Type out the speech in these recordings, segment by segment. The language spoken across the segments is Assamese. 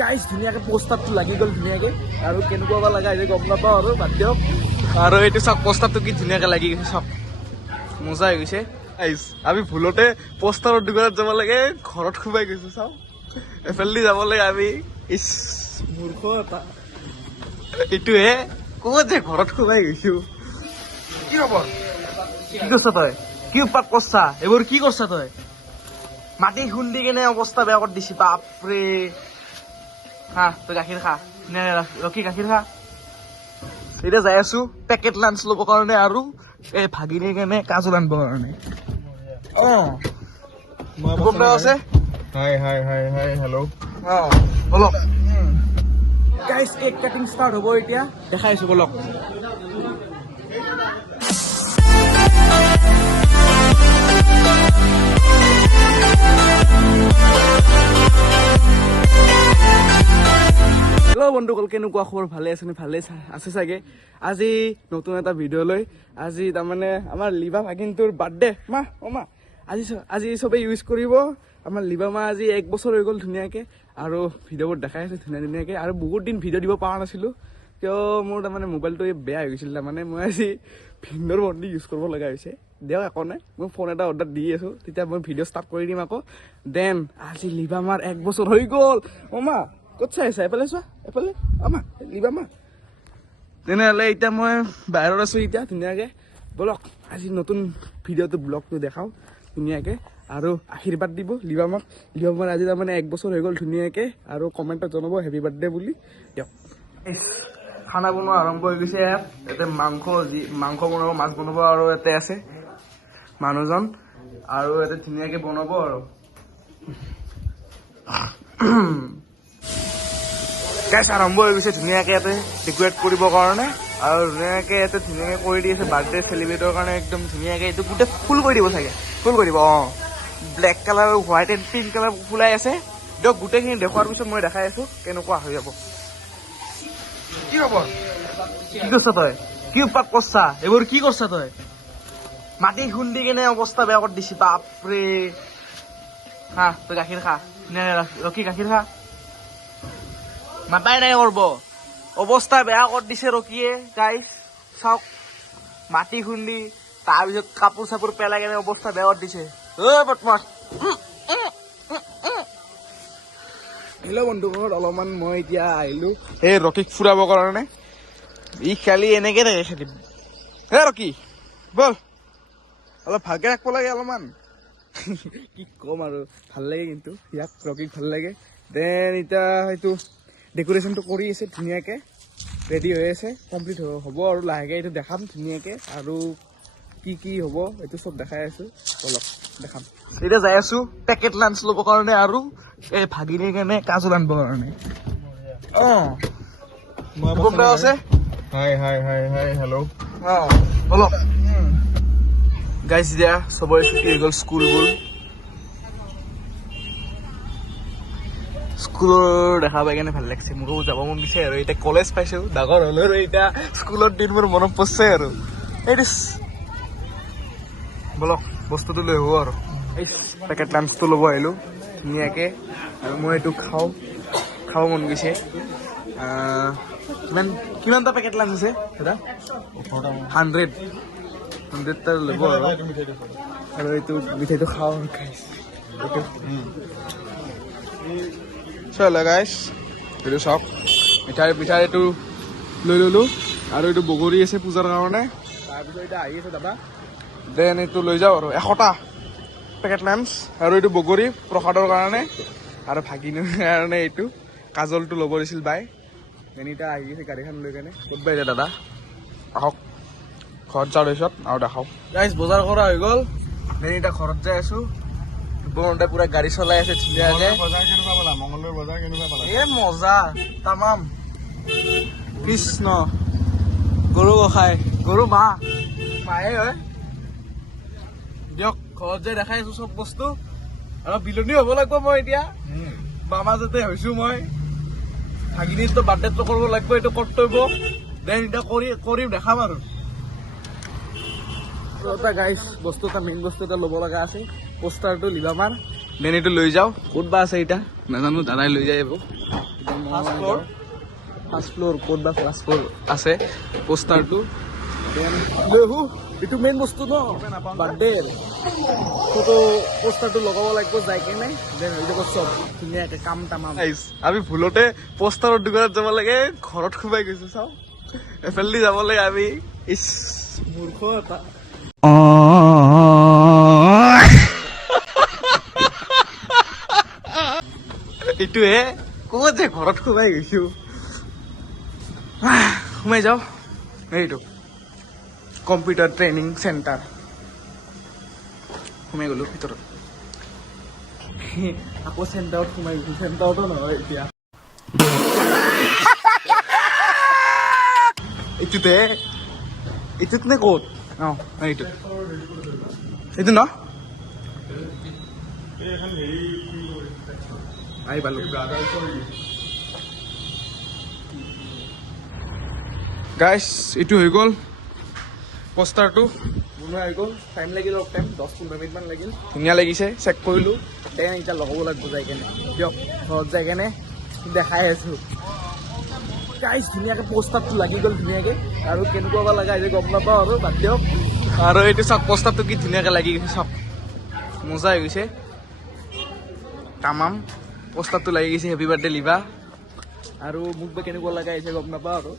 গাইজ ধুনীয়াকৈ পোষ্টাৰটো লাগি গ'ল ধুনীয়াকৈ আৰু কেনেকুৱা বা লগা হৈছে গম নাপাওঁ আৰু বাদ দিয়ক আৰু এইটো চাওক পোষ্টাৰটো কি ধুনীয়াকৈ লাগি গৈছে চাওক মজা হৈ গৈছে গাইজ আমি ভুলতে পোষ্টাৰৰ দোকানত যাব লাগে ঘৰত সোমাই গৈছোঁ চাওক এফালেদি যাব লাগে আমি ইচ মূৰ্খ এটা এইটোহে ক'ত যে ঘৰত সোমাই গৈছোঁ কি হ'ব কি কৰিছ তই কি উৎপাত কৰছা এইবোৰ কি কৰছা তই মাটি খুন্দি কেনে অৱস্থা বেয়া কৰি দিছি বাপৰে খা তই গাখীৰ খা ৰকি গাখীৰ খা এতিয়া যাই আছো পেকেট লাঞ্চ ল'বৰ কাৰণে আৰু এই ভাগিনীৰ কাৰণে কাজু আনিবৰ কাৰণে গম পাই আছে হাই হেল্ল' বলক গাইজ কেক কাটিং ষ্টাৰ্ট হ'ব এতিয়া দেখাইছো বলক হেল্ল' বন্ধুসকল কেনেকুৱা খবৰ ভালে আছে নে ভালে আছে চাগে আজি নতুন এটা ভিডিঅ' লৈ আজি তাৰমানে আমাৰ লিভা ভাগিনটোৰ বাৰ্থডে মা আজি চবে ইউজ কৰিব আমাৰ লিভা মা আজি 1 বছৰ হৈ গ'ল ধুনীয়াকৈ আৰু ভিডিঅ'বোৰ দেখাই আছে ধুনীয়াকৈ আৰু বহুত দিন ভিডিঅ' দিব পৰা নাছিলোঁ কিয় মোৰ তাৰমানে মোবাইলটো বেয়া হৈ গৈছিল তাৰমানে মই আজি ভিন্দৰ ফোনটো ইউজ কৰিব লগা হৈছে দিয়ক একো নাই মই ফোন এটা অৰ্ডাৰ দি আছোঁ তেতিয়া মই ভিডিঅ' ষ্টাৰ্ট কৰি দিম আকৌ দেন আজি লিভা মাৰ 1 বছৰ হৈ গ'ল মা ক'ত চাই আছা এফালে চোৱা এফালে আমা লিভা মা তেনেহ'লে এতিয়া মই বাহিৰত আছোঁ এতিয়া ধুনীয়াকৈ বলক আজি নতুন ভিডিঅ'টো ব্লগটো দেখাওঁ ধুনীয়াকৈ আৰু আশীৰ্বাদ দিব লিভা মাৰ আজি তাৰমানে 1 বছৰ হৈ গ'ল ধুনীয়াকৈ আৰু কমেণ্টত জনাব হেপী বাৰ্থডে বুলি দিয়ক খানা বনোৱা আৰম্ভ হৈ গৈছে ইয়াতে মাংস বনাব মাছ বনাব আৰু ইয়াতে আছে মানুহজন আৰু ইয়াতে ধুনীয়াকৈ বনাব আৰু গেছ আৰম্ভ হৈ গৈছে ধুনীয়াকৈ ইয়াতে ডেক'ৰেট কৰিবৰ কাৰণে আৰু ধুনীয়াকৈ ইয়াতে ধুনীয়াকৈ কৰি দি আছে বাৰ্থডে চেলিব্ৰেটৰ কাৰণে একদম ধুনীয়াকৈ এইটো গোটেই ফুল কৰি দিব চাগে ফুল কৰি দিব black colour white and pink colour ফুলাই আছে দিয়ক গোটেইখিনি দেখুৱাৰ পিছত মই দেখাই আছোঁ কেনেকুৱা হৈ যাব কি হ'ব কি কৰিছ তই কি উৎপাত কৰছা এইবোৰ কি কৰছা তই মাটি খুন্দি কেনে অৱস্থা বেয়া কৰি দিছি বাপৰে খা তই গাখীৰ খা ৰকি গাখীৰ খা মাতাই নাই কৰিব অৱস্থা বেয়া কৰি দিছে ৰকিয়ে গাইজ চাওক মাটি খুন্দি তাৰপিছত কাপোৰ চাপোৰ পেলাই কেনে অৱস্থা বেয়া কৰি দিছে বদমাছ হেল্ল' বন্ধুসকল অলপমান মই এতিয়া আহিলোঁ এই ৰকিক ফুৰাবৰ কাৰণে ই খালি এনেকৈ থাকে খেলিম হে ৰকি বল অলপ ভালকৈ ৰাখিব লাগে অলপমান কি ক'ম আৰু ভাল লাগে কিন্তু ইয়াক ৰকিক ভাল লাগে দেন এতিয়া হয়তো ডেক'ৰেশ্যনটো কৰি আছে ধুনীয়াকৈ ৰেডি হৈ আছে কমপ্লিট হ'ব আৰু লাহেকৈ এইটো দেখাম ধুনীয়াকৈ আৰু কি হ'ব এইটো চব দেখাই আছোঁ অলপ দেখাম এতিয়া যাই আছোঁ পেকেট লাঞ্চ ল'বৰ কাৰণে আৰু এই ভাগিনীৰ কাৰণে কাজু আনিবৰ কাৰণে গম পাই আছে হাই হেল্ল' অলপ গাইজ এতিয়া চবৰে ছুটি হৈ গ'ল স্কুলবোৰ স্কুলৰ দেখা পাই কেনে ভাল লাগিছে মোকো যাব মন গৈছে আৰু এতিয়া কলেজ পাইছোঁ ডাঙৰ হ'লো আৰু এতিয়া স্কুলৰ দিনবোৰ মনত পৰিছে আৰু এইটো বলক বস্তুটো লৈ আহোঁ আৰু এই পেকেট লাঞ্চটো ল'ব আহিলোঁ ধুনীয়াকৈ আৰু মই এইটো খাব মন গৈছে কিমানটা পেকেট লাঞ্চ আছে দাদা 100টা ল'ব আৰু এইটো মিঠাইটো খাওঁ এইটো চলে গাইছ এইটো চাওক মিঠাই এইটো লৈ ল'লোঁ আৰু এইটো বগৰী আছে পূজাৰ কাৰণে তাৰপিছত এতিয়া আহি আছে দাদা দেন এইটো লৈ যাওঁ আৰু 100টা পেকেট লাঞ্চ আৰু এইটো বগৰী প্ৰসাদৰ কাৰণে আৰু ভাগিনৰ কাৰণে এইটো কাজলটো ল'ব দিছিল বাই দেন এতিয়া আহি আছে গাড়ীখন লৈ কেনে ক'ত বাই দাদা আহক ঘৰত যাওঁ পিছত আৰু দেখাওঁ গাইছ বজাৰ কৰা হৈ গ'ল দেন এতিয়া ঘৰত যাই আছোঁ বৰুণতে পুৰা গাড়ী চলাই আছে ধুনীয়াকৈ মংগলদৈ বজাৰ কেনেকুৱা পালা এ মজা তামাম কৃষ্ণ গৰু গোসাঁই গৰু মায়ে হয় দিয়ক ঘৰত যাই দেখাই আছোঁ চব বস্তু আৰু বিলনী হ'ব লাগিব মই এতিয়া মামা যাতে হৈছোঁ মই ভাগিনীৰতো বাৰ্থডেটো কৰিব লাগিব এইটো কৰ্তব্য দেন এতিয়া কৰিম দেখাম আৰু এটা গাইছ বস্তু এটা মেইন বস্তু এটা ল'ব লগা আছে পোষ্টাৰটো লিভা মাৰ দেন এইটো লৈ যাওঁ ক'ত বা আছে এতিয়া নাজানো দাদাই লৈ যায় এইবোৰ ফাৰ্ষ্ট ফ্ল'ৰ ক'ত বা ফাৰ্ষ্ট ফ্ল'ৰ আছে পোষ্টাৰটো দেন লৈ আহোঁ এইটো মেইন বস্তু ন বাৰ্থডে ফটো পোষ্টাৰটো লগাব লাগিব যাই কেনে দেন হৈ যাব চব ধুনীয়াকৈ কাম তামাম আমি ভুলতে পোষ্টাৰৰ দোকানত যাব লাগে ঘৰত সোমাই গৈছো চাওঁ এফালেদি যাব লাগে আমি ইচ মূৰ্খ এটা এইটোহে ক'ত যে ঘৰত সোমাই গৈছো সোমাই যাওঁ এইটো কম্পিউটাৰ ট্ৰেইনিং চেণ্টাৰ সোমাই গ'লো ভিতৰত আকৌ চেণ্টাৰত সোমাই গৈছো চেণ্টাৰতো নহয় এতিয়া এইটোতে এইটোত নে ক'ত অঁ এইটো এইটো ন আহি পালো গাইছ এইটো হৈ গ'ল পোষ্টাৰটো বনোৱা হৈ গ'ল টাইম লাগিল অলপ টাইম 10-15 মিনিটমান লাগিল ধুনীয়া লাগিছে চেক কৰিলোঁ দেন এতিয়া লগাব লাগিব যাই কেনে দিয়ক ঘৰত যাই কেনে দেখাই আছোঁ গাইছ ধুনীয়াকৈ পোষ্টাৰটো লাগি গ'ল ধুনীয়াকৈ আৰু কেনেকুৱা বা লগা হৈছে গম নাপাওঁ আৰু বাদ দিয়ক আৰু এইটো চাওক পোষ্টাৰটো কি ধুনীয়াকৈ লাগি গৈছে চাওক মজা হৈ গৈছে তামাম পোষ্টাৰটো লাগি গৈছে হেপী বাৰ্থডে লিভা আৰু মোক বা কেনেকুৱা লগা আহিছে গম নাপাওঁ আৰু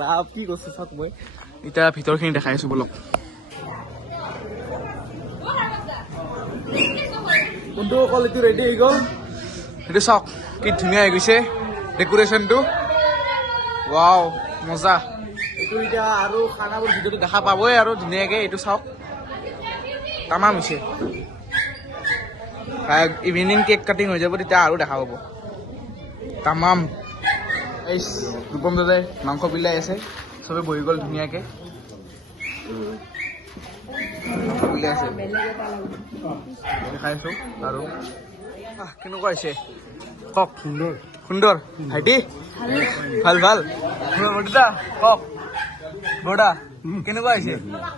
ৰাপ কি কৈছে চাওক মই এতিয়া ভিতৰখিনি দেখাই আছোঁ বলক কোনটো অকল এইটো ৰেডি হৈ গ'ল সেইটো চাওক কি ধুনীয়া হৈ গৈছে ডেক'ৰেশ্যনটো ৱাও মজা এইটো এতিয়া আৰু খানাবোৰ ভিডিঅ'টো দেখা পাবই আৰু ধুনীয়াকৈ এইটো চাওক তামাম হৈছে ইভিনিং কেক কাটিং হৈ যাব তেতিয়া আৰু দেখা পাব তামাম এই ৰূপম দাদাই মাংস বিলাই আছে চবে বহি গ'ল ধুনীয়াকৈ মাংস বিলাই আছে দেখাইছোঁ আৰু কেনেকুৱা হৈছে কওক সুন্দৰ সুন্দৰ ভাইটি ভাল ভাল বৰ্দা কওক বৰ্দা কেনেকুৱা হৈছে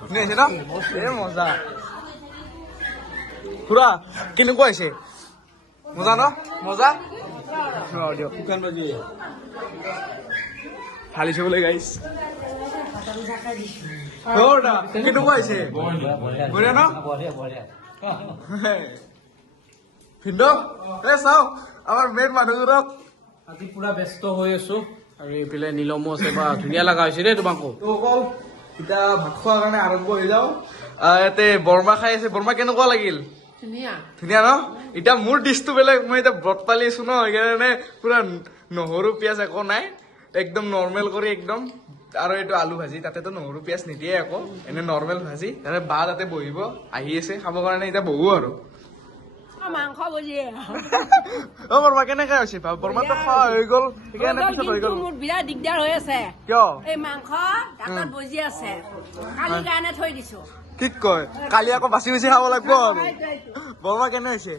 ধুনীয়া হৈছে ন এই মজা খুৰা কেনেকুৱা হৈছে মজা ন মজা দিয়ক ঢালিছে বোলে গাইছ কেনেকুৱা হৈছে বঢ়িয়া ন ভিন্দ এই চাওঁ আমাৰ মেইন মানুহজনক আজি পুৰা ব্যস্ত হৈ আছো আৰু এইফালে নীলমো আছে বা ধুনীয়া লগা হৈছে দেই তোমাকো অকল এতিয়া ভাত খোৱাৰ কাৰণে আৰম্ভ হৈ যাওঁ ইয়াতে বৰমা খাই আছে বৰমা কেনেকুৱা লাগিল ধুনীয়া ন এতিয়া মোৰ ডিছটো বেলেগ মই এতিয়া ব্ৰত পালি আছো ন সেইকাৰণে পুৰা নহৰু পিঁয়াজ একো নাই একদম নৰ্মেল কৰি একদম আৰু এইটো আলু ভাজি তাতেতো নহৰু পিঁয়াজ নিদিয়ে আকৌ এনে নৰ্মেল ভাজি তাতে বা তাতে বহিব আহি আছে খাবৰ কাৰণে এতিয়া বহো আৰু মাংস বজি অ বৰমা কেনেকে হৈছে বৰমাটো খোৱা হৈ গ'ল সেইকাৰণে পিছত হৈ গ'ল মোৰ বিৰাট দিগদাৰ হৈ আছে কিয় এই মাংস দাঁতত বজি আছে কালি কাৰণে থৈ দিছো কি কয় কালি আকৌ বাচি বাচি খাব লাগিব আৰু বৰমা কেনে হৈছে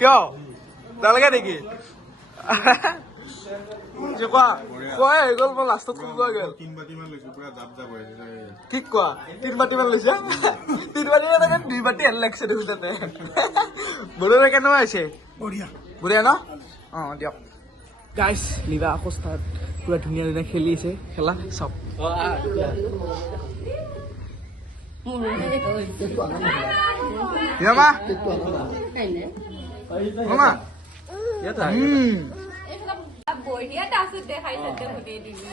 কিয় নালাগে নেকি কোৱা কোৱাই হৈ গ'ল মই লাষ্টত কোৱা গ'ল 3 বাটিমান লৈছো পুৰা জাপ জাপ হৈ আছে কি কোৱা 3 বাটিমান লৈছে 3 বাটি নাথাকে 2 বাটি হেন লাগছে দেখোন তাতে বৰমা কেনেকুৱা হৈছে বঢ়িয়া বঢ়িয়া ন অ দিয়ক গাইছ লিভা আকৌ ষ্টাৰ্ট পুৰা ধুনীয়া ধুনীয়া খেলি আছে খেলা চাওক মা মামা বঢ়িয়া আছো দেখাইছে শুনি দিবি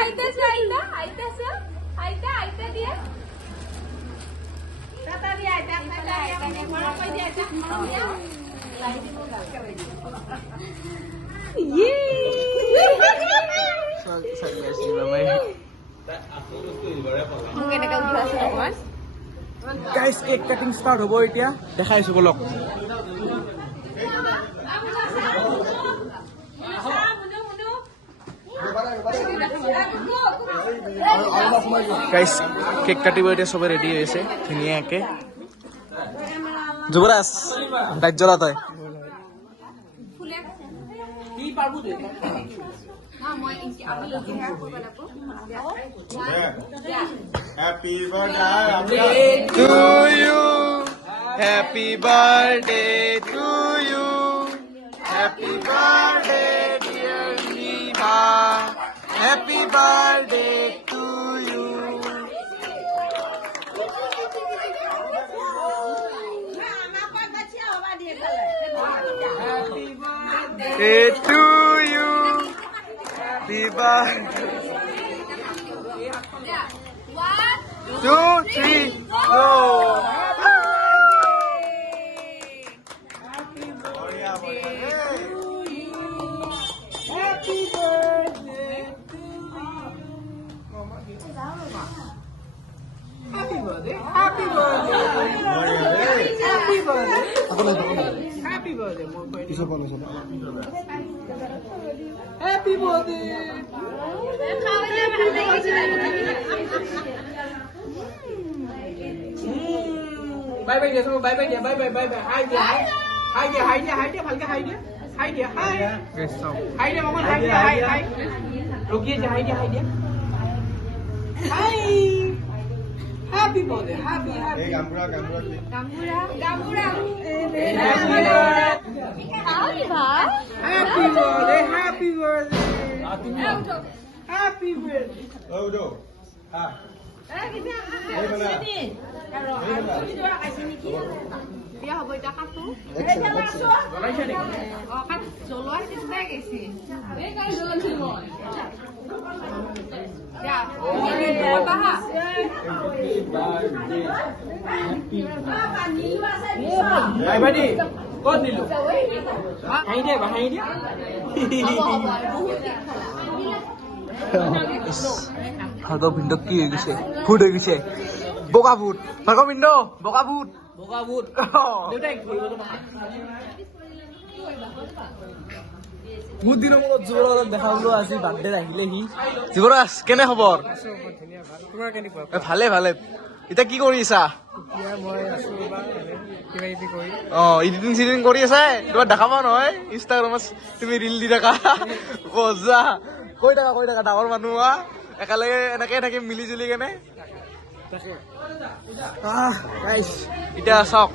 আইতাছো আইতাছো আইতা আইতা দিয়ে গাইছ কেক কাটিং ষ্টাৰ্ট হ'ব এতিয়া দেখাইছো বলক গাইছ কেক কাটিব এতিয়া চবে ৰেডি হৈ আছে ধুনীয়াকে যুৱৰাজ দায়িত্ব তই মই আমি লুকিহে কৰিব লাগিব Happy birthday To you, happy birthday to you, happy birthday dear Liva, happy birthday to you. Day to you, happy birthday. 2, 3, go. Bye bye দিয়া বাই বাই দিয়া বাই বাই বাই বাই হাই Diya hi Diya hi Diya hi দিয়া ভালকে হাই দিয়া হাই দিয়া হাই হাই দিয়া মামা হাই দিয়া হাই হাই Rocky Diya hi Diya hi happy birthday happy happy Hey, Gambura কি? গামুৰা happy birthday happy birthday happy birthday Oh, do. Ah. Hey, mana? বিয়া হ'ব এতিয়া কাটো বলাইছে নেকি কাট জ্বলোৱাই দিছে গৈছে এই গাড়ী জ্বলাইছিল মই বাহা বাই বাই দি ক'ত দিলো হাই দিয়া হাই দিয়া ভাৰ্গৱ ভিনদেউ কি হৈ গৈছে ভূত হৈ গৈছে বগা ভূত ভাৰ্গৱ ভিনদেউ বগা ভূত বগা বুট দেউতাই ঘূৰিব বহুত দিনৰ মূৰত যুৱৰাজক দেখা পালো আজি বাৰ্থডে আহিলে সি যুৱৰাজ কেনে খবৰ তোমাৰ কেনেকুৱা ভালে ভালে এতিয়া কি কৰি আছা মই আছো কিবা কিবি কৰি এডিটিং চিডিটিং কৰি আছা তোমাৰ দেখা পোৱা নহয় ইনষ্টাগ্ৰামত তুমি ৰিল দি থাকা বজা কৈ থাকা ডাঙৰ মানুহ একেলগে এনেকে থাকিম মিলি জুলি কেনে এতিয়া চাওক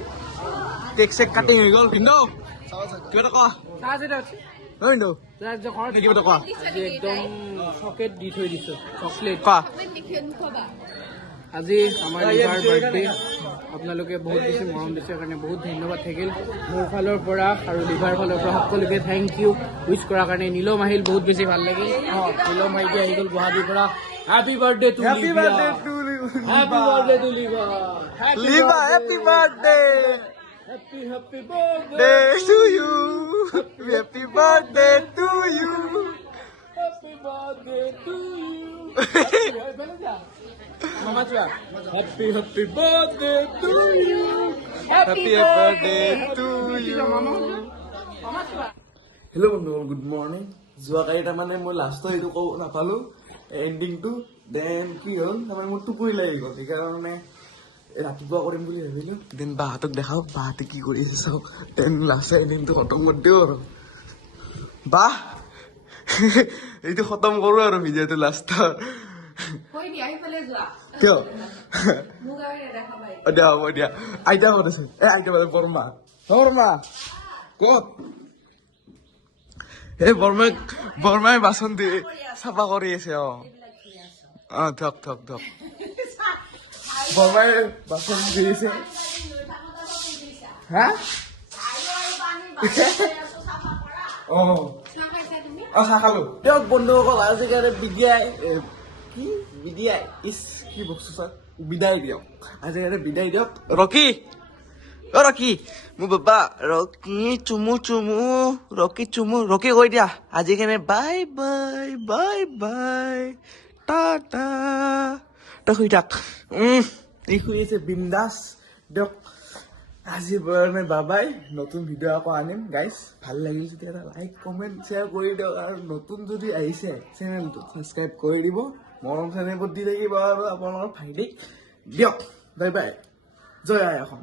কেক চেক কাটি হৈ গ'ল ভিনদেউ কিবা এটা কোৱা ভিনদেউ কিবা এটা কোৱা একদম চকেট দি থৈ দিছো চকলেট কোৱা আজি আমাৰ লিভাৰ বাৰ্থডে আপোনালোকে বহুত বেছি মৰম দিছে কাৰণে বহুত ধন্যবাদ থাকিল মোৰ ফালৰ পৰা আৰু লিভাৰ ফালৰ পৰা সকলোকে থেংক ইউ উইচ কৰাৰ কাৰণে নীলম আহিল বহুত বেছি ভাল লাগিল নীলম ভাইটি আহি গ'ল গুৱাহাটীৰ পৰা happy birthday to happy birthday to লিভা লিভা happy birthday happy birthday to you happy birthday to you happy birthday to মামা চোৱা happy birthday to you happy birthday to you hello' বন্ধুসকল গুড মৰ্ণিং যোৱাকালি তাৰমানে মই লাষ্টত এইটো ক'ব নাপালো এণ্ডিংটো দেন কি হ'ল তাৰমানে মোৰ টোপনি লাগি গ'ল সেইকাৰণে ৰাতিপুৱা কৰিম বুলি ভাবিলো দেন বাহঁতক দেখাও বাহঁতে কি কৰি আছে চাওঁ দেন লাষ্টৰ এণ্ডিংটো খতম কৰি দিওঁ আৰু বাহ এইটো খতম কৰো আৰু ভিডিঅ'টো লাষ্টৰ কৈ দিয়া আহিফালে যোৱা কিয় মোক আৰু নেদেখাবাই দিয়া হ'ব দিয়া আইতা ক'ত আছে আইতা মানে বৰমা ক'ত বৰমাই বাচন দি চাফা কৰি আছে থক বৰমাই বাচন দি আছে হা চাহ খালো দিয়ক বন্ধুসকল আজিকালি বিদায় কি বস্তু চাই বিদায় দিয়ক আজিকালি বিদায় দিয়ক ৰকি মোৰ বাবা ৰকি ৰকি কৈ দিয়া আজি কেনে বাই বাই টাটা তই শুই থাক এই শুই আছে বিন্দাছ দিয়ক আজি কাৰণে বাবাই নতুন ভিডিঅ' আকৌ আনিম গাইজ ভাল লাগিল যদি এটা লাইক কমেণ্ট শ্বেয়াৰ কৰি দিয়ক আৰু নতুন যদি আহিছে চেনেলটো ছাবস্ক্ৰাইব কৰি দিব মৰম চেনেলবোৰ দি থাকিব আৰু আপোনালোকৰ ভাইটিক দিয়ক বাই বাই জয় আই অসম